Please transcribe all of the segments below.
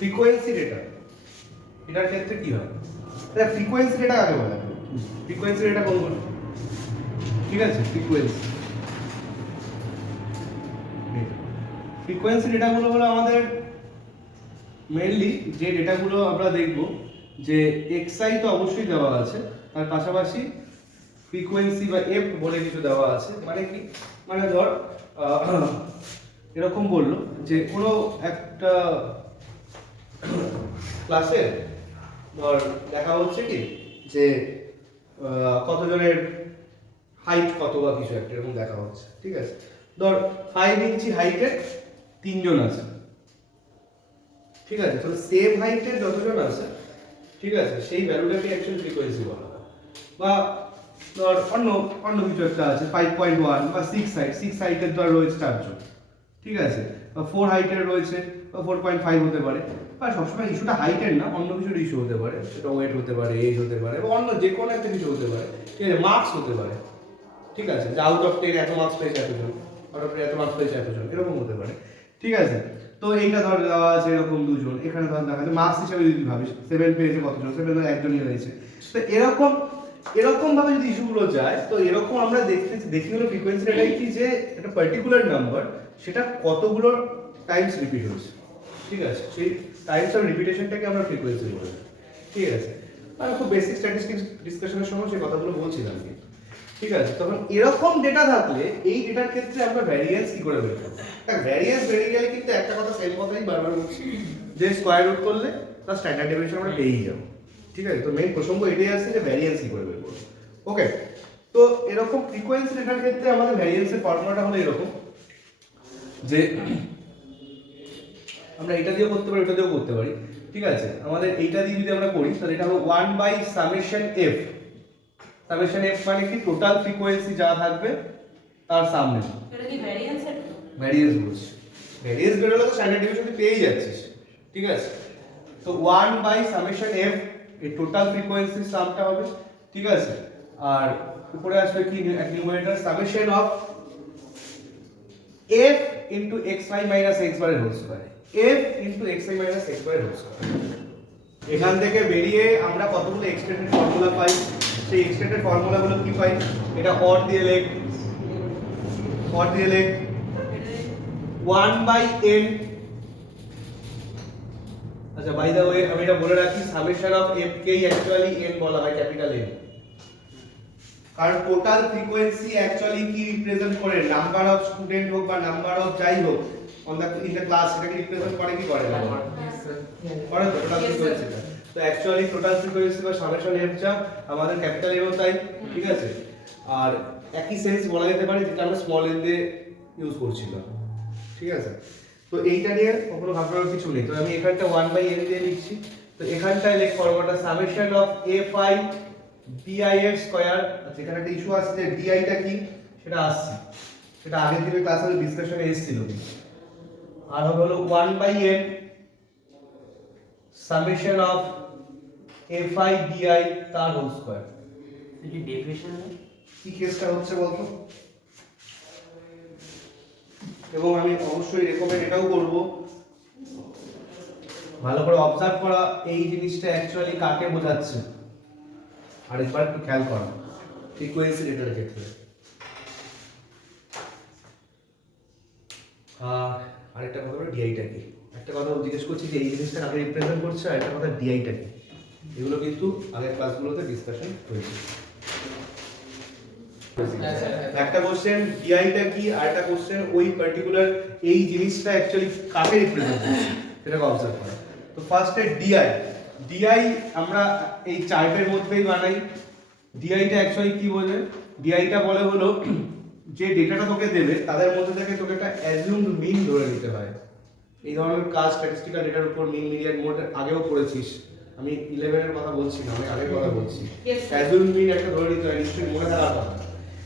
Frequency data, এটার ক্ষেত্রে কি হয়? এটা ফ্রিকোয়েন্সি ডেটা কাকে বলা হয়? ফ্রিকোয়েন্সি ডেটা কোনগুলো? ঠিক আছে, ফ্রিকোয়েন্সি ডেটাগুলো হলো আমাদের মেইনলি যে ডেটাগুলো আমরা দেখব যে এক্সআই তো অবশ্যই দেওয়া আছে, তার পাশাপাশি ফ্রিকোয়েন্সি বা এফ বলে কিছু দেওয়া আছে। মানে কি? মানে ধর এরকম বললো যে কোনো একটা ক্লাসে ধর দেখা হচ্ছে কি যে কতজনের হাইট কত বা কিছু একটা এরকম দেখা হচ্ছে, ঠিক আছে? ধর 5 ইঞ্চি হাইটের 3 জন আছে, ঠিক আছে? তাহলে সেম হাইটের যতজন আছে, ঠিক আছে, সেই ভ্যালুটাকে অ্যাকচুয়ালি ফ্রিকোয়েন্সি বলা হয়। বা ধর অন্য কিছু একটা আছে 5.1 বা 6 হাইটের ধর রয়েছে 4 জন, ঠিক আছে? বা 4 হাইটের রয়েছে বা 4.5 হতে পারে। বা সবসময় ইস্যুটা হাইটের না, অন্য কিছুর ইস্যু হতে পারে, সেটা ওয়েট হতে পারে, এজ হতে পারে, বা অন্য যে কোনো একটা কিছু হতে পারে, ঠিক আছে? মার্কস হতে পারে, ঠিক আছে? যে আউট অফ 10 এত মার্কস পেয়েছে এতজন, আউট অফ 10 এত মার্কস পেয়েছে এতজন, এরকম হতে পারে, ঠিক আছে? তো এইটা ধর দেওয়া আছে এরকম দুজন, এখানে ধর দেখা যাচ্ছে মার্কস হিসেবে যদি ভাবিস 7 পেয়েছে কতজন, 7 ধর একজনই হয়েছে। তো এরকম ভাবে যদি ইস্যুগুলো যায়, তো এরকম আমরা দেখি হলো ফ্রিকোয়েন্সি ডেটাই কি যে একটা পার্টিকুলার নাম্বার সেটা কতগুলো টাইমস রিপিট হচ্ছে, ঠিক আছে? সেই টাইমস অফ রিপিটেশনটাকে আমরা ফ্রিকোয়েন্সি বলি, ঠিক আছে? মানে খুব বেসিক স্ট্যাটিস্টিক্স ডিসকাশনের সময় সেই কথাগুলো বলছিলাম কিন্তু, ঠিক আছে? তখন এরকম ডেটা থাকলে এই ডেটার ক্ষেত্রে আমরা ভ্যারিয়েন্স কি করে বের করব? ভ্যারিয়েন্স বেরিয়ে গেলে কিন্তু একটা কথা সেম কথাই বারবার বলছি যে স্কয়ার রুট করলে তার স্ট্যান্ডার্ড ডেভিয়েশন আমরা পেয়েই যাব, ঠিক আছে? তো মেইন প্রসঙ্গ এটাই আসছে যে ভ্যারিয়েন্স কি করে বের করব। ওকে, তো এরকম ফ্রিকোয়েন্সি ডেটার ক্ষেত্রে আমাদের ভ্যারিয়েন্সের ফর্মুলাটা হলো এরকম যে আমরা এটা দিয়েও করতে পারি, এটা দিয়েও করতে পারি, ঠিক আছে? আমাদের এইটা দিয়ে যদি আমরা করি তাহলে এটা হলো 1/summation f। সামেশন f মানে কি? টোটাল ফ্রিকোয়েন্সি যা থাকবে তার সাম নেব। এটা কি ভ্যারিয়েন্স এর? ভ্যারিয়েন্স বলছি, ভ্যারিয়েন্স বের হলে তো স্ট্যান্ডার্ড ডেভিয়েশন তুই পেয়েই যাচ্ছিস, ঠিক আছে? তো 1/summation f এই টোটাল ফ্রিকোয়েন্সির সামটা হবে, ঠিক আছে? আর উপরে আসবে কি numerator summation of f into xi minus x bar এর whole square, f into xi minus x bar এর হোল স্কয়ার। এখান থেকে বেরিয়ে আমরা কতগুলো এক্সটেন্ডেড ফর্মুলা পাই, সেই এক্সটেন্ডেড ফর্মুলাগুলো কি পাই? এটা অর দিয়ে লেখ 1/n। আচ্ছা, বাই দ্য ওয়ে আমি এটা বলে রাখি, সামেশন অফ f কে অ্যাকচুয়ালি n বলা হয়, ক্যাপিটাল N। কারণ টোটাল ফ্রিকোয়েন্সি অ্যাকচুয়ালি কি রিপ্রেজেন্ট করে? নাম্বার অফ স্টুডেন্ট হোক বা নাম্বার অফ যাই হোক on the in the class, এটাকে রিপ্রেজেন্ট করে কি করে না? করে তো টোটাল ফ্রিকোয়েন্সি। তো অ্যাকচুয়ালি টোটাল ফ্রিকোয়েন্সি বা সামেশন f যা আমাদের ক্যাপিটাল এরও তাই, ঠিক আছে? আর একই সেন্স বলা যেতে পারে যেটা আমরা স্মল n দিয়ে ইউজ করছিলাম, ঠিক আছে? তো এইটা নিয়ে কখনো ভাবনার কিছু নেই। তো আমি এখানটা 1/n দিয়ে লিখছি। তো এখানটায় লেখ ফর্মুলাটা সামেশন অফ fi di এর স্কয়ার। আচ্ছা, এখানে একটা ইস্যু আছে যে di টা কি সেটা আসছে, সেটা আগের দিনের ক্লাসে ডিসকাশনে এসেছিল। আর হলো 1/n summation of fi di তার হোল স্কয়ার। এটি ডেফিনেশন কি কেসটা হচ্ছে বলতো? এবং আমি অবশ্যই রেকমেন্ড এটাও করব ভালো করে অবজার্ভ করা এই জিনিসটা অ্যাকচুয়ালি কাকে বোঝাচ্ছে আরেকবার একটু খেয়াল করো ফ্রিকোয়েন্সি ডেটার ক্ষেত্রে। আরেকটা কথা হলো ডিআইটা কি? একটা কথা জিজ্ঞেস করছি যে এই জিনিসটা কাকে রিপ্রেজেন্ট করছে, আর একটা কথা ডিআইটা কি? এগুলো কিন্তু আগের ক্লাসগুলোতে ডিসকাশন হয়েছে। একটা কোশ্চেন ডিআইটা কি, আর একটা কোশ্চেন ওই পার্টিকুলার এই জিনিসটা অ্যাকচুয়ালি কাকে রিপ্রেজেন্ট করছে সেটাকে অবজার্ভ করা। তো ফার্স্টে ডিআই আমরা এই চার্টের মধ্যেই বানাই। ডিআইটা অ্যাকচুয়ালি কি বলে? ডিআইটা বলে হলো যে ডেটাটা তোকে দেবে তাদের মধ্যে থেকে তোকে একটা অ্যাজিউমড মিন ধরে নিতে হয়। এই ধরনের কাজ স্ট্যাটিস্টিক্যাল ডেটার উপর মিন মিডিয়ান মোড আগেও পড়েছিস, আমি 11 এর কথা বলছি না, আমি আগের কথা বলছি। অ্যাজিউমড মিন একটা ধরে নিতে হয়, নিশ্চয়ই মনে থাকার কথা।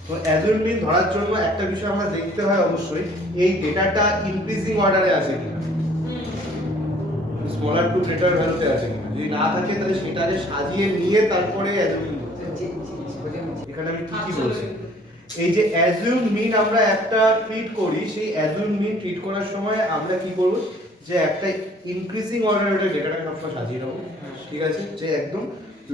তো অ্যাজিউমড মিন ধরার জন্য একটা বিষয় আমরা দেখতে হয় অবশ্যই, এই ডেটাটা ইনক্রিজিং অর্ডারে আছে কিনা, স্মলার টু গ্রেটার ভ্যালুতে আছে কিনা। যদি না থাকে তাহলে সেটাকে সাজিয়ে নিয়ে তারপরে অ্যাজিউমড মিন করতে হবে। এখানে আমি কি বলছি, এই যে অ্যাজিউমড মিন আমরা একটা ট্রিট করি, সেই অ্যাজিউমড মিন ট্রিট করার সময় আমরা কি করব যে একটা ইনক্রিজিং অর্ডারে ডেটাটাকে সবসময় সাজিয়ে নেবো, ঠিক আছে, যে একদম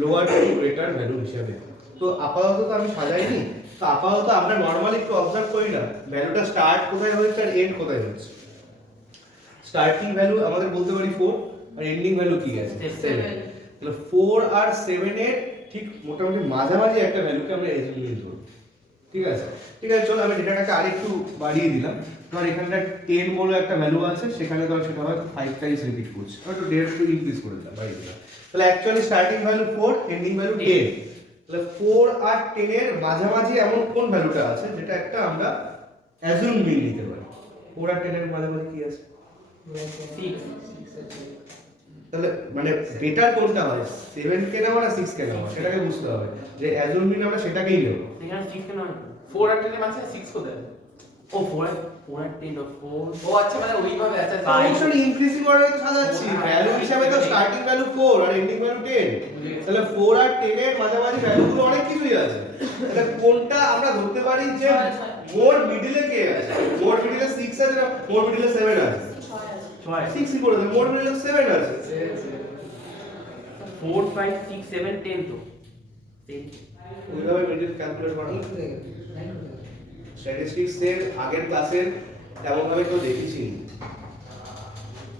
লোয়ার টু গ্রেটার ভ্যালু হিসাবে। তো আপাতত তো আমি সাজাইনি, তো আপাতত আমরা নর্মালি একটু অবজার্ভ করি না ভ্যালুটা স্টার্ট কোথায় হচ্ছে আর এন্ড কোথায় হচ্ছে। স্টার্টিং ভ্যালু আমাদের বলতে পারি 4 আর এন্ডিং ভ্যালু কি আছে 7। তাহলে 4 আর 7 এর ঠিক মোটামুটি মাঝামাঝি একটা ভ্যালুকে আমরা এজুমিং করব, ঠিক আছে। ঠিক আছে, চলো আমি ডেটাটাকে আরেকটু বাড়িয়ে দিলাম। ধর এখানটা 10 বলে একটা ভ্যালু আছে, সেখানে ধর সেটা হয়তো 5 টাইমস রিপিট করছে, হয়তো 1.5 ইনক্রিজ করে দিলাম, বাড়িয়ে দিলাম। তাহলে actually starting value 4, ending value 10। তাহলে 4 আর 10 এর মাঝামাঝি এমন কোন ভ্যালুটা আছে যেটা একটা আমরা অ্যাজিউম মিন নিতে পারি। 4 আর 10 এর মাঝামাঝি কি আছে? 6 তাহলে মানে বেটার কোনটা হয়, 7 কে নেওয়া না 6 কে নেওয়া, সেটাকে বুঝতে হবে যে অ্যাজিউম মিন আমরা সেটাকেই নেব। এখানে 6 কেন 4 আর 10 এর মাঝে 6 কোথায়? ও 4 আর 10 ও 4 ও আচ্ছা, মানে ওইভাবে আচ্ছা অবশ্যই ইনক্রিজিং অর্ডারে তো সাজাচ্ছি, ভ্যালু হিসাবে তো স্টার্টিং ভ্যালু 4 আর এন্ডিং ভ্যালু 10। তাহলে 4 আর 10 এর মাঝামাঝি ভ্যালুগুলো অনেক কিছুই আছে। তাহলে কোনটা আমরা ধরতে পারি যে মোর মিডলে কে আছে? মোর মিডলে 6 আছে না মোর মিডলে 7 আছে? 6 ই করে দেব, মোর মিডলে 7 আছে। 4 5 6 7 10 তো 10 ওইভাবে মিডল ক্যালকুলেট করা স্ট্যাটিস্টিক্স এর আগের ক্লাসের তেমন ভাবে তো দেখেছি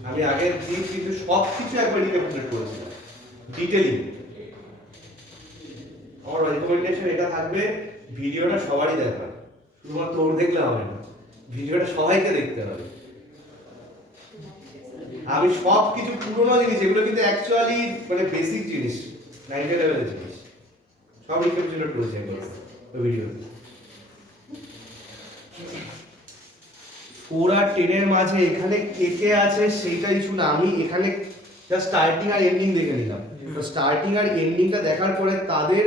আমি, আগের দিন কিন্তু সব কিছু একবার রিক্যাপিটুলেট করেছি ডিটেইলিং। আমার রেকমেন্ডেশন এটা থাকবে, ভিডিওটা সবারই দেখা, শুধুমাত্র ওর দেখলে হবে না, ভিডিওটা সবাইকে দেখতে হবে। আমি সব কিছু পুরোনো জিনিস, এগুলো কিন্তু অ্যাকচুয়ালি মানে বেসিক জিনিস, 9 লেভেলের জিনিস, সব রিক্যাপিটুলেট করেছি একবার ওই ভিডিওতে। 4 আর 10 এর মাঝে এখানে কে কে আছে সেইটা ইস্যু না, আমি এখানে জাস্ট স্টার্টিং আর এন্ডিং দেখে নিলাম। তো স্টার্টিং আর এন্ডিংটা দেখার পরে তাদের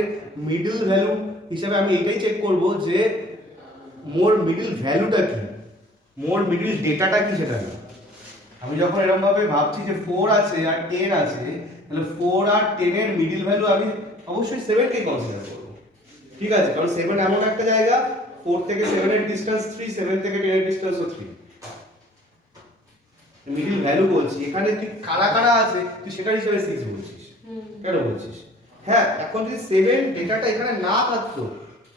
মিডল ভ্যালু হিসেবে আমি এটাই চেক করব যে মোর মিডল ভ্যালুটা কি, মোর মিডল ডেটাটা কি সেটা না। আমি যখন এরকম ভাবে ভাবছি যে 4 আছে আর 10 আছে, তাহলে 4 আর 10 এর মিডল ভ্যালু আমি অবশ্যই 7 কে কনসিডার করব, ঠিক আছে, কারণ 7 এমন একটা জায়গা, 4 থেকে 7 এর ডিসটেন্স 3, 7 থেকে 10 এর ডিসটেন্সও 3। মিডল ভ্যালু বলছি, এখানে তুই কারা কারা আছে তুই সেটার হিসেবে 6 বলছিস, কেন বলছিস? হ্যাঁ, এখন যদি 7 ডেটাটা এখানে না থাকতো,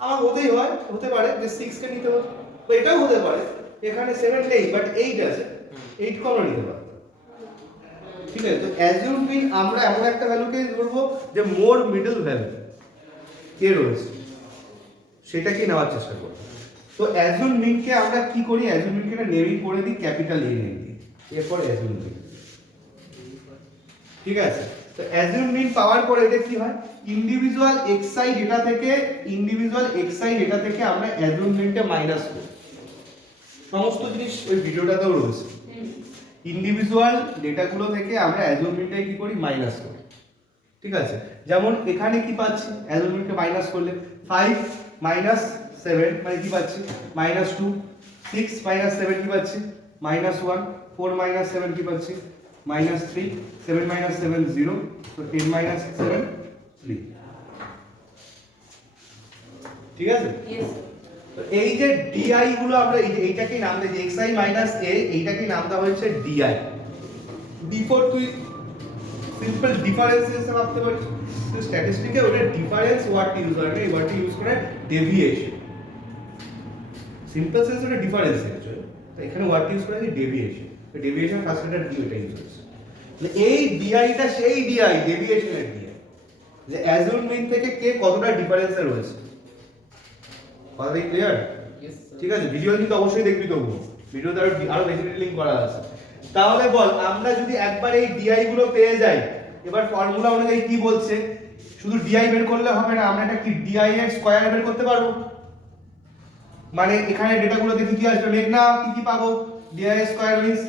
আমার হতেই হয়, হতে পারে যে 6 কে নিতে হতো, বা এটাও হতে পারে এখানে 7 নেই বাট 8 আছে, 8 কে আমরা নিতে পারতাম, ঠিক আছে। তো অ্যাজিউম মিন আমরা এমন একটা ভ্যালুকে ধরবো যে মোর মিডল ভ্যালু কে রয়েছে সেটাকে নেওয়ার চেষ্টা করব। তো অ্যাজিউম মিনকে আমরা কি করি, অ্যাজিউম মিনকে একটা নেমিং করে দিই ক্যাপিটাল এ নেম দিই, এরপর অ্যাজিউম মিন, ঠিক আছে। তো অ্যাজিউম মিন পাওয়ার পরে এটা কি হয়, ইন্ডিভিজুয়াল xi ডেটা থেকে আমরা অ্যাজিউম মিনটা মাইনাস করি। সমস্ত জিনিস ওই ভিডিওটাতেও রয়েছে, ইন্ডিভিজুয়াল ডেটাগুলো থেকে আমরা অ্যাজিউম মিনটাকে কি করি, মাইনাস করি, ঠিক আছে। যেমন এখানে কি পাচ্ছি, অ্যাজিউম মিনকে মাইনাস করলে 5 মাইনাস 7 মানে কি পাচ্ছি -2, 6 মাইনাস 7 কি পাচ্ছি -1, 4 মাইনাস 7 কি পাচ্ছি -3, 7 মাইনাস 7 0, তো 10 মাইনাস 7 3, ঠিক আছে। তো এই যে ডিআই গুলো আমরা এইটাকে নাম দিয়েছি xi মাইনাস a, এইটাকে নাম দেওয়া হয়েছে ডিআই। ডিফর তুই সিম্পল ডিফারেন্সিয়েশন ভাবতে পারিস, তো স্ট্যাটিস্টিকে ওটা ডিফারেন্স ওয়ার্ড ইউজ হয় না, এই ওয়ার্ডটি ইউজ করে ডেভিয়েশন। সিম্পল সেন্স ওটা ডিফারেন্স অ্যাকচুয়ালি, তো এখানে ওয়ার্ড ইউজ করা হয় ডেভিয়েশন। তো ডেভিয়েশন ফার্স্ট লেটার ডি এটা ইউজ হচ্ছে। তাহলে এই ডিআইটা সেই ডিআই, ডেভিয়েশনের ডিআই, যে অ্যাজিউম মিন থেকে কে কতটা ডিফারেন্সে রয়েছে। কথাটা ক্লিয়ার? ঠিক আছে, ভিডিও কিন্তু অবশ্যই দেখবি, তবু ভিডিওতে আরো বেশি ডিটেইলিং করা আছে। তাহলে বল, আমরা যদি একবার এই ডিআই গুলো পেয়ে যাই, এবার ফর্মুলা অনুযায়ী কি বলছে, শুধু ডিআই বের করলে হবে না, আমরা এটা কি ডিআই এর স্কয়ার বের করতে পারবো। মানে এখানে ডেটাগুলো দেখি কি আসবে, মেঘনা কি কি পাবো, ডিআই স্কয়ার মিন্স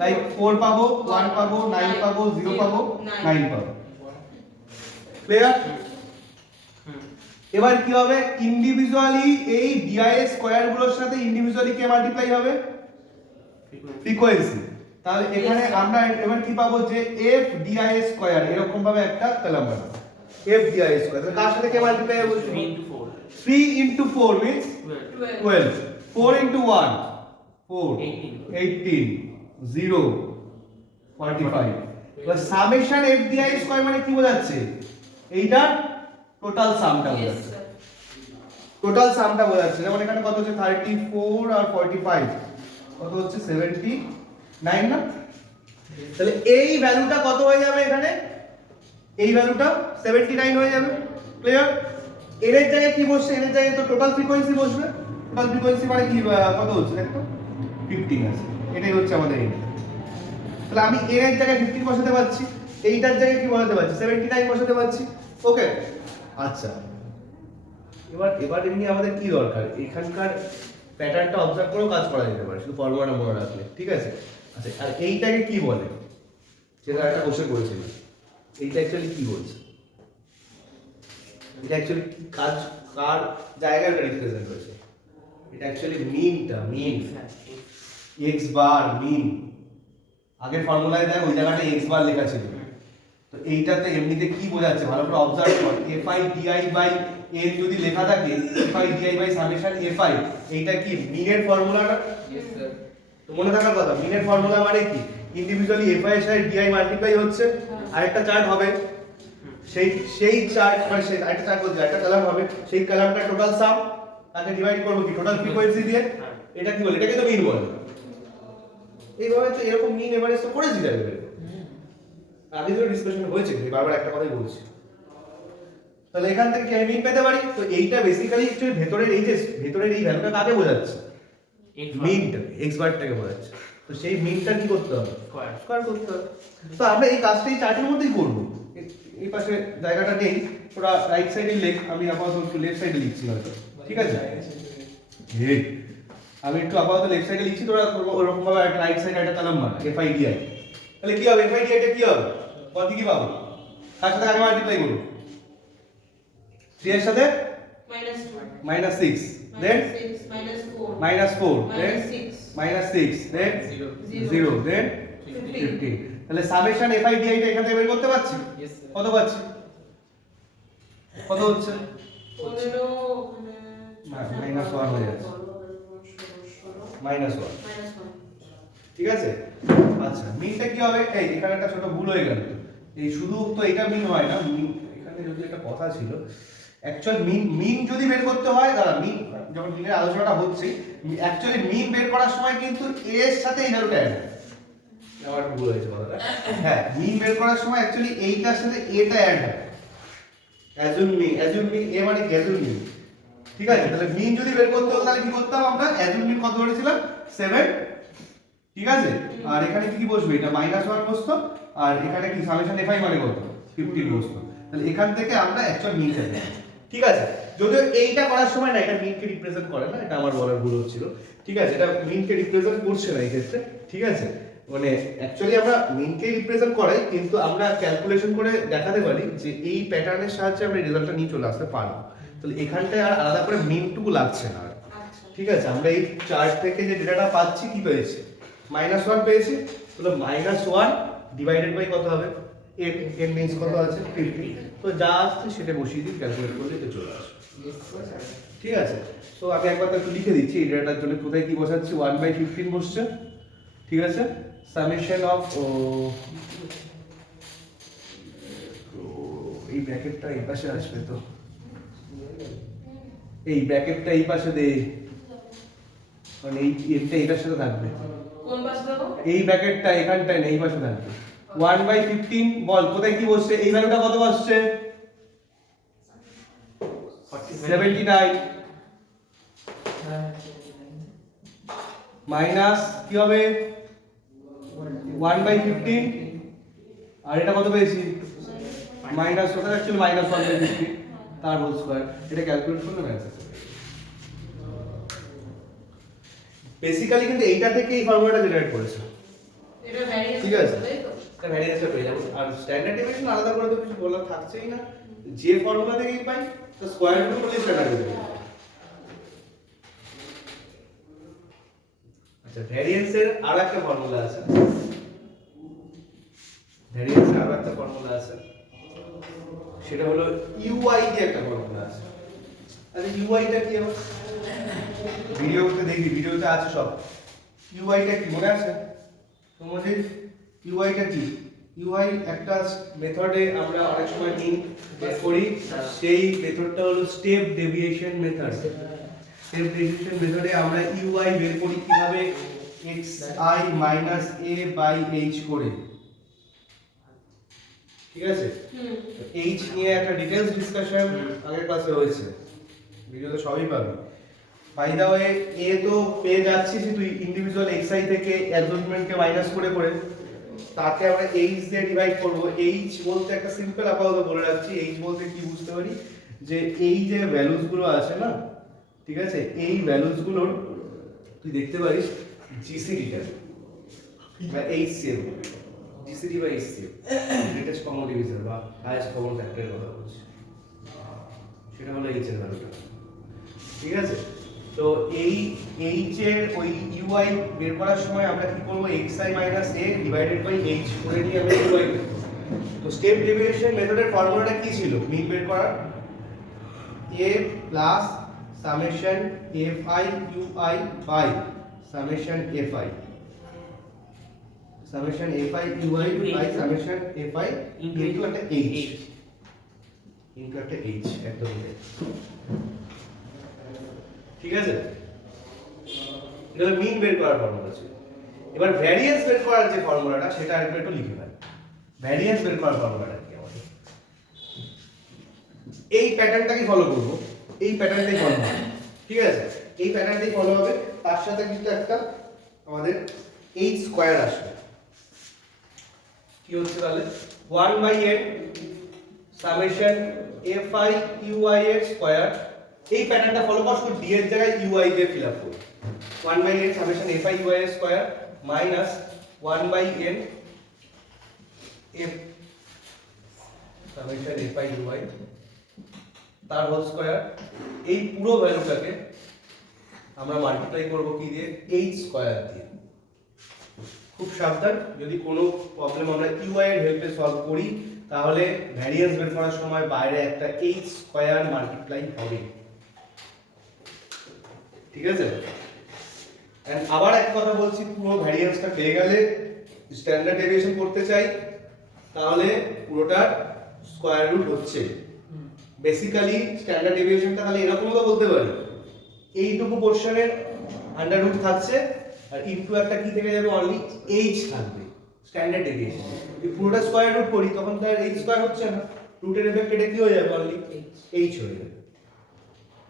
লাইক 4 পাবো, 1 পাবো, 9 পাবো, 0 পাবো, 9 পাবো, ক্লিয়ার? এবার কি হবে, ইন্ডিভিজুয়ালি এই ডিআই স্কয়ার গুলোর সাথে ইন্ডিভিজুয়ালি কে মাল্টিপ্লাই হবে, ফ্রিকোয়েন্সি। তাহলে এখানে আমরা এবার কি পাবো যে f ডিআই স্কয়ার, এরকম ভাবে একটা কলাম বানাবো, f ডিআই স্কয়ার, তাহলে কার সাথে কে মাল্টিপ্লাই হবে, 3 into 4 means 12, 4 into 1 4, 18, 0 45 এবার সামেশন f di স্কয়ার মানে কি বোঝাচ্ছে এইটা টোটাল সামটা বোঝাচ্ছে টোটাল সামটা বোঝাচ্ছে যেমন এখানে কত হচ্ছে 34 আর 45 কত হচ্ছে 79 না তাহলে এই ভ্যালুটা কত হয়ে যাবে এখানে এই ভ্যালুটা 79 হয়ে যাবে ক্লিয়ার এর এর জায়গায় কি বসছে এর এর জায়গায় তো টোটাল ফ্রিকোয়েন্সি বসবে টোটাল ফ্রিকোয়েন্সি মানে কি কত হচ্ছে দেখো 15 আছে এটাই হচ্ছে আমাদের এই তাহলে আমি এর এর জায়গায় 15 বসাতে পারছি এইটার জায়গায় কি বসাতে পারছি 79 বসাতে পারছি ওকে আচ্ছা এবার এমনি আমাদের কি দরকার এখানকার প্যাটার্নটা অবজার্ভ করেও কাজ করা যেতে পারে শুধু ফর্মুলাটা মনে রাখলে ঠিক আছে আচ্ছা আর এইটাকে কি বলে সেটা একটা কোশ্চেন করেছিল এইটা অ্যাকচুয়ালি কি বলছে এটা অ্যাকচুয়ালি কাজ কার জায়গাটা রিপ্রেজেন্ট হয়েছে এটা অ্যাকচুয়ালি মিনটা মিন x বার মিন আগের ফর্মুলায় দেখ ওই জায়গাটায় x বার লেখা ছিল তো এইটাতে এমনিতে কি বোঝাচ্ছে ভালো করে অবজার্ভ কর fi di বাই n যদি লেখা থাকে fi di by summation fi এইটা কি মিনের ফর্মুলাটা यस सर তো মনে থাকার কথা মিনের ফর্মুলা মানে কি ইন্ডিভিজুয়ালি fi এর সাথে di মাল্টিপ্লাই হচ্ছে আরেকটা চার্ট হবে সেই চার্ট মানে সেই আরেকটা চার্ট বলতে একটা কলাম হবে সেই কলামটা টোটাল সাম তাকে ডিভাইড করব কি টোটাল ফ্রিকোয়েন্সি দিয়ে এটা কি বলে এটাকে তো মিন বলে এইভাবে তো এরকম মিন এভারেজ তো করেছি যাবে আগে তো ডিসকাশন হয়েছে বারবার একটা কথাই বলছি তাহলে এখান থেকে কি আমি মিন পেতে পারি তো এইটা বেসিক্যালি একটু ভেতরের এই ভ্যালুটা কাকে বোঝাচ্ছে মিনটা x বারটাকে বোঝাচ্ছে তো সেই মিনটা কি করতে হবে স্কয়ার করতে হবে তো আমরা এই কাজটা এই চার্টের মধ্যেই করব এই পাশে জায়গাটা নেই ওরা রাইট সাইডে লেখ আমি আপাতত একটু লেফট সাইডে লিখছি হয়তো ঠিক আছে এই আমি একটু আপাতত লেফট সাইডে লিখছি তোরা ওরকম ভাবে একটা রাইট সাইডে একটা কলাম বানা fi di তাহলে কি হবে fi di টা কি হবে কত কি পাবো তার সাথে আগে মাল্টিপ্লাই করব 3 এর সাথে -6 then -4 then -6 then 0 then 15 তাহলে সামেশন fi di টা এখান থেকে বের করতে পারছি यस सर কত পাচ্ছি কত হচ্ছে -1 হয়ে যাচ্ছে -1 ঠিক আছে আচ্ছা মিনটা কি হবে এই এখানে একটা ছোট ভুল হয়ে গেল এই শুধু তো এটা মিন হয় না মিন এখানে যদি একটা কথা ছিল অ্যাকচুয়াল মিন যদি বের করতে হয় দাঁড়া মিন যখন মিনের আলোচনাটা হচ্ছে অ্যাকচুয়ালি মিন বের করার সময় কিন্তু এ এর সাথে এই ভ্যালুটা অ্যাড হয় আমার একটু ভুল হয়েছে কথাটা হ্যাঁ মিন বের করার সময় অ্যাকচুয়ালি এইটার সাথে এটা অ্যাড হয় অ্যাজুম মিন এ মানে অ্যাজুম মিন ঠিক আছে তাহলে মিন যদি বের করতে হতো তাহলে কি করতাম আমরা অ্যাজুম মিন কত ধরেছিলাম 7 ঠিক আছে আর এখানে কি বসবে এটা -1 বসতো আর এখানে কি সামেশন fi মানে কত 15 বসতো তাহলে এখান থেকে আমরা অ্যাকচুয়াল মিন পেলাম ঠিক আছে যদিও এইটা করার সময় না এটা মিনকে রিপ্রেজেন্ট করে না এটা আমার বলার ভুল হচ্ছিল ঠিক আছে এটা মিনকে রিপ্রেজেন্ট করছে না এই ক্ষেত্রে ঠিক আছে মানে অ্যাকচুয়ালি আমরা মিনকে রিপ্রেজেন্ট করাই কিন্তু আমরা ক্যালকুলেশন করে দেখাতে পারি যে এই প্যাটার্নের সাহায্যে আমরা রেজাল্টটা নিয়ে চলে আসতে পারবো তাহলে এখানটায় আর আলাদা করে মিনটুকু লাগছে না ঠিক আছে আমরা এই চার্ট থেকে যে ডেটাটা পাচ্ছি কি পেয়েছি -1 পেয়েছি তাহলে -1 ডিভাইডেড বাই কত হবে n মিনস কত আছে 50 তো যা আসছে সেটা বসিয়ে দিই ক্যালকুলেট করলে তো চলে আসবে यस सर ঠিক আছে সো আমি একবার তো একটু লিখে দিচ্ছি এই ডেটাটার জন্য কোথায় কি বসাচ্ছি 1/15 বসছে ঠিক আছে সামেশন অফ এই ব্র্যাকেটটা এই পাশে আসবে তো এই ব্র্যাকেটটা এই পাশে দে মানে এইটা এটার সাথে থাকবে কোন পাশে দেবো? এই ব্র্যাকেটটা এখানটায় না এই পাশে থাকবে 1/15 বল কোথায় কি বসছে এই ভ্যালুটা কত বসছে 79 মাইনাস কি হবে 1/15 আর এটা কত পেয়েছি মাইনাস ওটা অ্যাকচুয়ালি -1/15 তার হোল স্কয়ার এটা ক্যালকুলেট করলে অ্যানসার বেসিক্যালি কিন্তু এইটা থেকে এই ফর্মুলাটা জেনারেট করেছে এটা ভ্যারিয়েন্স ঠিক আছে। তাই তো? এটা ভ্যারিয়েন্সটা পেয়ে যাবো আর স্ট্যান্ডার্ড ডেভিয়েশন আলাদা করে তো কিছু বলার থাকছেই না যে ফর্মুলা থেকেই পাই তো স্কয়ার রুট করলে স্ট্যান্ডার্ড ডেভিয়েশন আচ্ছা ভ্যারিয়েন্সের আরেকটা ফর্মুলা আছে ভ্যারিয়েন্সের আরেকটা ফর্মুলা আছে সেটা হলো ইউআই দিয়ে একটা ফর্মুলা আছে আচ্ছা ইউআইটা কি হবে ভিডিওতে দেখি ভিডিওতে আছে সব ইউআইটা কি মনে আছে তোমাদের ইউআইটা কি? ইউআই একটা মেথডে আমরা অনেক সময় মিন বের করি, সেই মেথডটা হলো step deviation method. Step deviation মেথডে আমরা ইউআই বের করি কিভাবে, xi minus a by h করে। ঠিক আছে, h নিয়ে একটা ডিটেইলস ডিসকাশন আগের ক্লাসে হয়েছে, ভিডিওতে সবই পাবে। বাই দা ওয়ে a তো পেয়ে যাচ্ছিস তুই ইন্ডিভিজুয়াল xi থেকে অ্যাডজস্টমেন্টকে মাইনাস করে করে, তাকে আমরা h দিয়ে ডিভাইড করব। h বলতে একটা সিম্পল আপাতত বলে রাখছি, h বলতে কি বুঝতে পারি যে এই যে ভ্যালুস গুলো আছে না, ঠিক আছে, এই ভ্যালুস গুলোর তুই দেখতে পারিস জিসিডিটা বা HCF, জিসিডি বা HCF, গ্রেটেস্ট কমন ডিভিজর বা হাইয়েস্ট কমন ফ্যাক্টরের কথা বলছি, সেটা হলো h এর ভ্যালুটা। ঠিক আছে, তো এই h এর ওই ui বের করার সময় আমরা কি করব, xi minus a divided by h করে নিয়ে আমরা ui বের করব। তো স্টেপ ডেভিয়েশন মেথডের ফর্মুলাটা কি ছিল মিন বের করার? a plus summation fi ui by summation fi, summation fi ui by summation fi into একটা h, ইনটু একটা h, একদম ঠিক আছে। এটা মিন বের করার ফর্মুলা ছিল। এবার ভ্যারিয়েন্স বের করার যে ফর্মুলাটা সেটা আরেকটু একটু লিখে ফেল। ভ্যারিয়েন্স বের করার ফর্মুলাটা কি আমাদের? এই প্যাটার্নটাকে ফলো করব, এই প্যাটার্নটাই ফলো হবে। ঠিক আছে, এই প্যাটার্নটাই ফলো হবে, তার সাথে কিন্তু একটা আমাদের h স্কয়ার আসবে। কি হচ্ছে তাহলে 1/n সামেশন fi ui এর স্কয়ার। এই প্যাটার্নটা ফলো কর, শুধু d এর জায়গায় ui দিয়ে ফিল আপ করব। 1/n সামেশন fi ui এর square minus 1/n f summation fi ui তার হোল স্কয়ার। এই পুরো ভ্যালুটাকে আমরা মাল্টিপ্লাই করব কি দিয়ে, h স্কয়ার দিয়ে। খুব সাবধান, যদি কোনো প্রবলেম আমরা ui এর হেল্পে সলভ করি তাহলে ভ্যারিয়েন্স বের করার সময় বাইরে একটা h স্কয়ার মাল্টিপ্লাই হবে। ঠিক আছে, এন্ড আবার এক কথা বলছি, পুরো ভ্যারিয়েন্সটা পেয়ে গেলে স্ট্যান্ডার্ড ডেভিয়েশন করতে চাই তাহলে পুরোটার স্কয়ার রুট হচ্ছে। বেসিক্যালি স্ট্যান্ডার্ড ডেভিয়েশনটা তাহলে এরকম তো বলতে পারি, এইটুকু পোরশনের আন্ডার রুট থাকছে আর ইনটু একটা কি থেকে যাবে, অনলি h থাকবে স্ট্যান্ডার্ড ডেভিয়েশন। যদি পুরোটা স্কয়ার রুট করি তখন তো আর h স্কয়ার হচ্ছে না, রুটের এফেক্ট এটা কি হয়ে যাবে, অনলি h হয়ে যাবে।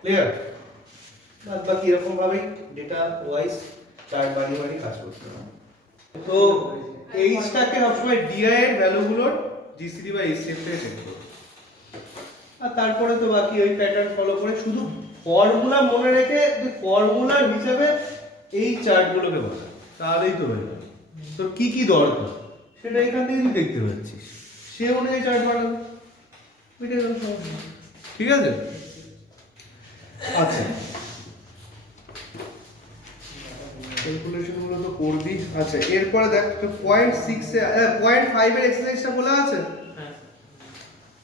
ক্লিয়ার? বাদ বাকি এরকম ভাবেই ডেটা ওয়াইজ চার্ট বানিয়ে বানিয়ে কাজ করতে হবে। তো এইচটাকে সবসময় ডিআই এর ভ্যালুগুলোর জিসিডি বা এইচসিএফ থেকে চেক করো, আর তারপরে তো বাকি ওই প্যাটার্ন ফলো করে শুধু ফর্মুলা মনে রেখে ফর্মুলার হিসেবে এই চার্টগুলোকে বসা, তাহলেই তো হয়ে যাবে। তো কি কি দরকার সেটা এখান থেকে তুই দেখতে পাচ্ছিস, সে অনুযায়ী চার্ট বানাবে। ঠিক আছে, আচ্ছা ক্যালকুলেশন গুলো তো করবি। আচ্ছা এরপরে দেখ 0.6 এ 0.5 এর এক্সারসাইজটা বলা আছে।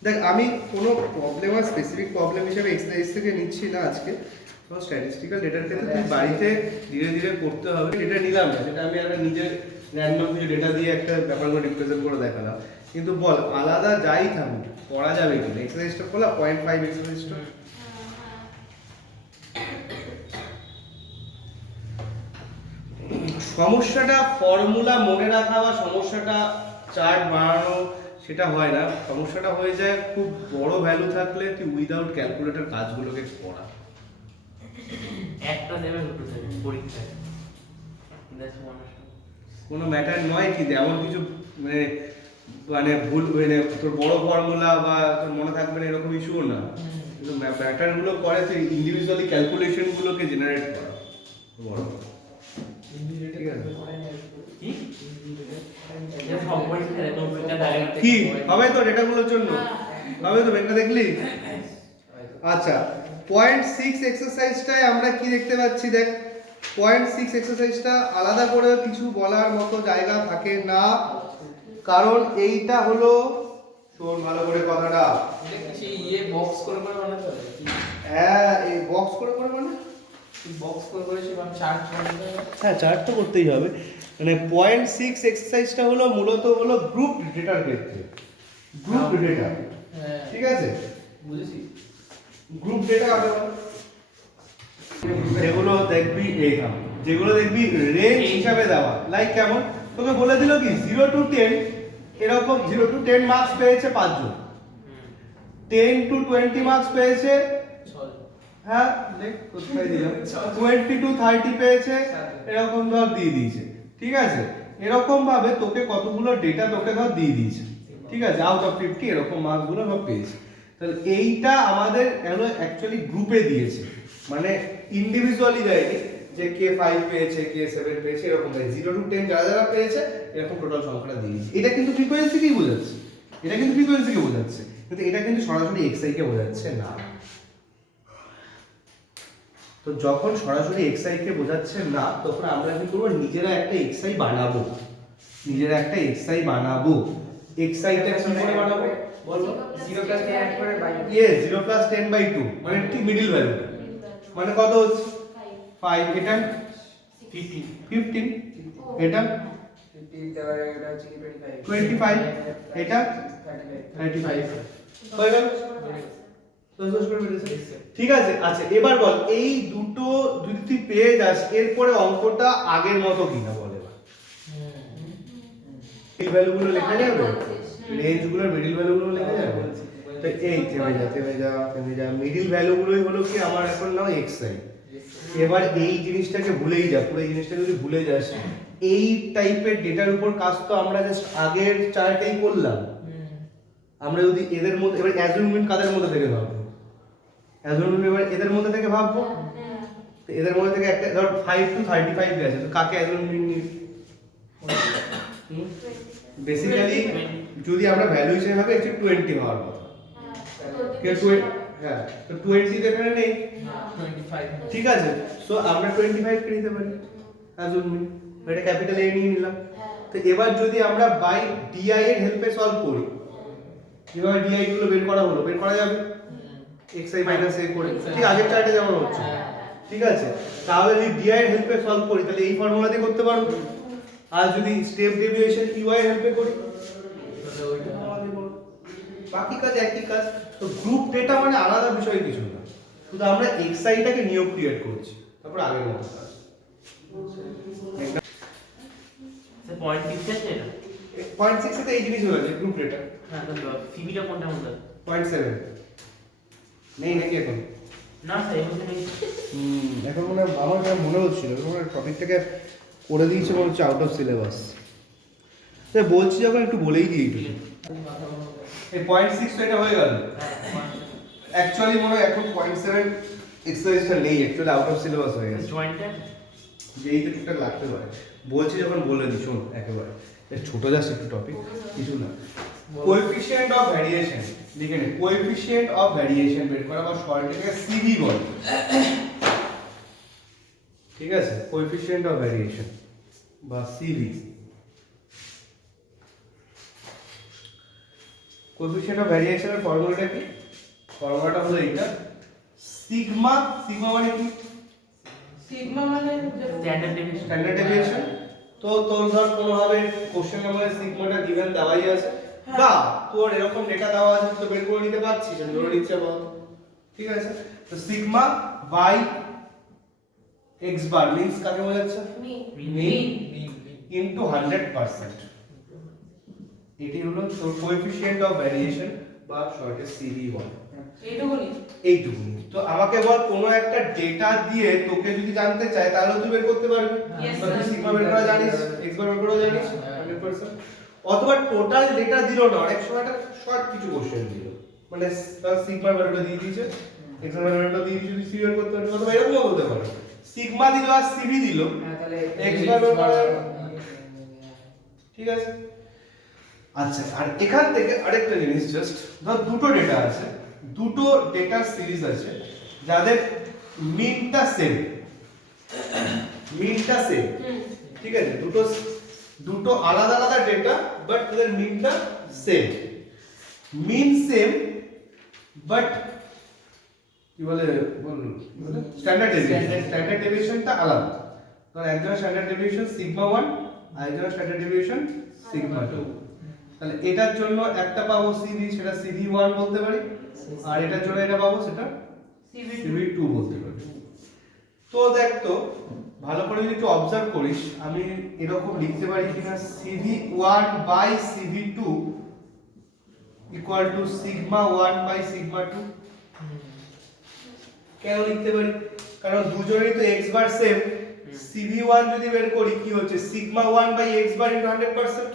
দেখ আমি কোনো প্রবলেম আর স্পেসিফিক প্রবলেম হিসেবে এক্সারসাইজ থেকে নিচ্ছি না আজকে, তো স্ট্যাটিস্টিক্যাল ডেটার ক্ষেত্রে তুই বাড়িতে ধীরে ধীরে করতে হবে। এটা নিলাম না, সেটা আমি একটা নিজের র্যান্ডম কিছু ডেটা দিয়ে একটা ব্যাপারগুলো রিপ্রেজেন্ট করে দেখালাম, কিন্তু বল আলাদা যাই থাকুক করা যাবে কিনা। এক্সারসাইজটা বলা 0.5 এক্সারসাইজটা সমস্যাটা ফর্মুলা মনে রাখা বা সমস্যাটা চার্ট বানানো সেটা হয় না, সমস্যাটা হয়ে যায় খুব বড় ভ্যালু থাকলে তুই উইদাউট ক্যালকুলেটর কাজগুলোকে করা। একটা দেবে দুটো দেবে পরীক্ষায়, কোনো ম্যাটার নয়, কিন্তু এমন কিছু মানে মানে ভুল মানে তোর বড় ফর্মুলা বা তোর মনে থাকবে না এরকম ইস্যুও না, কিন্তু ম্যাটারগুলো করে তুই ইন্ডিভিজুয়ালি ক্যালকুলেশনগুলোকে জেনারেট করা বড়। ঠিক আছে, কি হবে তো ডেটাগুলোর জন্য হবে তো, বেনটা দেখলি? আচ্ছা 0.6 এক্সারসাইজটায় আমরা কি দেখতে পাচ্ছি, দেখ 0.6 এক্সারসাইজটা আলাদা করে কিছু বলার মতো জায়গা থাকে না, কারণ এইটা হলো, শোন ভালো করে কথাটা, এটা কি সেই ইয়ে বক্স করে করে বানাতে হবে? হ্যাঁ এই বক্স করে করে মানে বক্স করে করেছি এবং চার্জ করতে হ্যাঁ চার্ট তো করতেই হবে। মানে 0.6 এক্সারসাইজটা হলো মূলত হলো গ্রুপ ডেটার ক্ষেত্রে, গ্রুপ ডেটা, হ্যাঁ ঠিক আছে? বুঝেছি। গ্রুপ ডেটা কাকে বলে? যেগুলো দেখবি এইখানে, যেগুলো দেখবি রেঞ্জ হিসাবে দেওয়া, লাইক কেমন তোকে বলে দিল কি 0 to 10, এরকম 0 to 10 মার্কস পেয়েছে 5 জন, 10 to 20 মার্কস পেয়েছে, চল হ্যাঁ দেখ কোথায় দিলাম, 20 to 30 পেয়েছে, এরকম ধর দিয়ে দিয়েছে, ঠিক আছে? এরকম ভাবে তোকে কতগুলো ডেটা তোকে ধর দিয়ে দিয়েছে, ঠিক আছে? আউট অফ 50 এরকম মার্কস গুলো সব পেয়েছে। তাহলে এইটা আমাদের অ্যাকচুয়ালি গ্রুপে দিয়েছে, মানে ইন্ডিভিজুয়ালি দেয়নি যে কে 5 পেয়েছে কে 7 পেয়েছে, এরকম দেয় 0 to 10 যারা যারা পেয়েছে এরকম টোটাল সংখ্যাটা দিয়েছে। এটা কিন্তু ফ্রিকোয়েন্সিকেই বোঝাচ্ছে, এটা কিন্তু ফ্রিকোয়েন্সিকে বোঝাচ্ছে, কিন্তু এটা কিন্তু সরাসরি এক্সআই কে বোঝাচ্ছে না। তো যখন সরাসরি এক্সআই কে বোঝাচ্ছে না, তখন আমরা কি করবো, নিজেরা একটা এক্সআই বানাবো, নিজেরা একটা এক্সআই বানাবো। এক্সআইটা কি করে বানাবো বলো? 0 + 10 add করে বাই ইয়েস 0 + 10/2, মানে ঠিক মিডল ভ্যালু, মানে কত হচ্ছে 5, এটা 15, এটা 25, এটা 35 হয়ে গেল। ঠিক আছে। আচ্ছা এবার বল এই দুটো যদি তুই পেয়ে যাস, এরপরে অঙ্কটা আগের মতো কিনা বল এবার। মিডল ভ্যালুগুলো লেখা যাবে, রেঞ্জগুলোর মিডল ভ্যালুগুলো লেখা যাবে। তো এই থেমে যা মিডল ভ্যালুগুলোই হলো কি আমার এখন নাও এক্সআই। এবার এই জিনিসটাকে ভুলেই যা, পুরো এই জিনিসটা যদি ভুলে যাস, এই টাইপের ডেটার উপর কাজ তো আমরা জাস্ট আগের চার্টেই করলাম। আমরা যদি এদের মধ্যে এবার অ্যাজুমমেন্ট কাদের মধ্যে থেকে ভাববো, অ্যাজুমমেন্ট এবার এদের মধ্যে থেকে ভাববো, তো এদের মধ্যে থেকে একটা ধর 5 to 35 গেছে, তো কাকে অ্যাজুমমেন্ট নিই? বেসিক্যালি যদি আমরা ভ্যালু হিসেবে ভাবি একটু 20 হওয়ার কথা, হ্যাঁ তো 20 তো এখানে নেই, 25 ঠিক আছে? সো আমরা 25 কে নিতে পারি অ্যাজুমমেন্ট, এটা ক্যাপিটাল এ নিয়ে নিলাম। তো এবার যদি আমরা বাই ডিআই এর হেল্পে সলভ করি, এবার ডিআই গুলো বের করা হলো, বের করা যাবে xi মাইনাস a করে, ঠিক আগের চার্টে যেমন হচ্ছে, ঠিক আছে? তাহলে যদি ডিআই এর হেল্পে সলভ করি তাহলে এই ফর্মুলা দিয়ে করতে পারবো, আর যদি স্টেপ ডেভিয়েশন ইউআই এর হেল্পে করি বাকি কাজ একই কাজ। তো গ্রুপ ডেটা মানে আলাদা বিষয় কিছু না, শুধু আমরা xi-টাকে নিয়োগ ক্রিয়েট করছি, তারপর আগের মতো কাজ। স্যার পয়েন্ট 6 আছে এটা 0.6 এ তো এই জিনিস হয়েছে গ্রুপ ডেটা। হ্যাঁ তো সিবিটা কোনটা কোনটা 0.7 নেই নাকি এখন? না স্যার এই মধ্যে নেই এখন মনে হয় আমার যা মনে হচ্ছিল মনে টপিকটাকে করে দিয়েছে মনে হচ্ছে আউট অফ সিলেবাস। স্যার বলছি যখন একটু বলেই দিই একটু, এই 0.6 তো এটা হয়ে গেল, অ্যাকচুয়ালি মনে হয় এখন 0.7 এক্সারসাইজটা নেই, অ্যাকচুয়ালি আউট অফ সিলেবাস হয়ে গেছে, জয়েন্টটা যে এই তো ঠিকঠাক লাগতে পারে। বলছি যখন বলে দিই শোন একেবারে, ছোট জাস্ট একটু টপিক কিছু না। কোএফিশিয়েন্ট অফ ভ্যারিয়েশন লিখে নে, কোএফিশিয়েন্ট অফ ভ্যারিয়েশন বের করা বা শর্টকাটে সিভি বলে, ঠিক আছে? কোএফিশিয়েন্ট অফ ভ্যারিয়েশন বা সিভি। কোএফিশিয়েন্ট অফ ভ্যারিয়েশনের ফর্মুলাটা কি? ফর্মুলাটা হলো এইটা, সিগমা। সিগমা মানে কি? সিগমা মানে স্ট্যান্ডার্ড ডেভিয়েশন স্ট্যান্ডার্ড ডেভিয়েশন। তো তোর ধর কোনোভাবে কোশ্চেন আমাদের সিগমাটা গিভেন দেওয়াই আছে, বা তোর এরকম ডেটা দেওয়া আছে তো বের করে নিতে পারছিস, ধরে নিচ্ছে বল, ঠিক আছে? তো sigma by x bar means কাকে বোঝাচ্ছে? Mean into 100%। এটি হলো তোর কোএফিশিয়েন্ট অফ ভ্যারিয়েশন বা শর্টে সিভি বলে। এইটুকুনি এইটুকুনি। তো আমাকে বল কোনো একটা ডেটা দিয়ে তোকে যদি জানতে চায় তাহলে তুই বের করতে পারবি, Yes, তো তুই sir. সিগমা বের করা জানিস, এক্স বার বের করা জানিস 100%। অথবা টোটাল ডেটা দিল না, অনেক সময় একটা শর্ট কিছু কোশ্চেন দিল, মানে তার সিগমা ভ্যালুটা দিয়ে দিয়েছে, এক্স বার ভ্যালুটা দিয়ে দিয়েছে, তুই সি বের করতে পারবি, অথবা এরকমও বলতে পারো সিগমা দিল আর সিভি দিল, তাহলে এক্স বার বের করা যাবে, ঠিক আছে? আচ্ছা আর এখান থেকে আরেকটা জিনিস, জাস্ট ধর দুটো ডেটা আছে, দুটো ডেটার সিরিজ আছে যাদের মিনটা সেম, মিনটা সেম, ঠিক আছে? দুটো আলাদা আলাদা ডেটা বাট তাদের মিনটা সেম, মিন সেম বাট কি বলে স্ট্যান্ডার্ড ডেভিয়েশনটা আলাদা। ধর একজনের স্ট্যান্ডার্ড ডেভিয়েশন সিগমা 1 আর একজনের স্ট্যান্ডার্ড ডেভিয়েশন সিগমা 2। তাহলে এটার জন্য একটা পাবো সিভি, সেটা সিভি 1 বলতে পারি, আর এটার জন্য এটা পাবো সেটা সিভি 2 বলতে পারি। তো দেখ তো ভালো করে যদি একটু অবজার্ভ করিস, আমি এরকম লিখতে পারি কিনা CV 1 by CV 2 equal to sigma 1 by sigma 2। কেন লিখতে পারি? কারণ দুজনেরই তো x বার সেম। CV1 যদি বের করি কি হচ্ছে সিগমা 1 বাই x বার ইনটু 100%,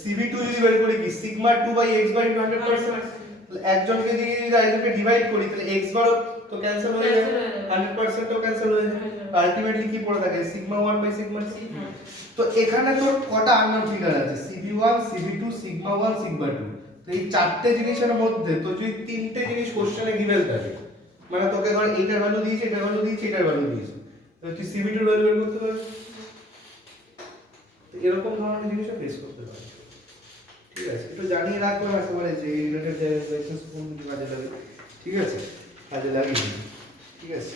CV2 যদি বের করি কি সিগমা 2 বাই x বার ইনটু 100%। তাহলে একজনকে দিয়ে যদি আরেকজনকে ডিভাইড করি তাহলে x বার তো ক্যান্সেল হয়ে যাবে, 100% ও ক্যান্সেল হয়ে যাবে। আলটিমেটলি কি পড়ে থাকে সিগমা 1 বাই সিগমা 2। তো এখানে তোর কটা আননোন ফিগার আছে CV1 CV2 সিগমা 1 সিগমা 2। তো এই চারটে জিনিসের মধ্যে তো যদি তিনটে জিনিস কোশ্চেনে গিভেন থাকে, মানে তোকে ধর এইটার ভ্যালু দিয়েছে, এটার ভ্যালু দিয়েছে, এটার ভ্যালু দিয়েছে, তো তুই CV2 এর ভ্যালু বের করতে পারবি। তো এরকম ধরনের জিনিসও ফেস করতে পারবি। ঠিক আছে, একটু জানিয়ে রাখবো একেবারে যে রিলেটেড কোন কাজে লাগে। ঠিক আছে, কাজে লাগিয়ে দিবি। ঠিক আছে।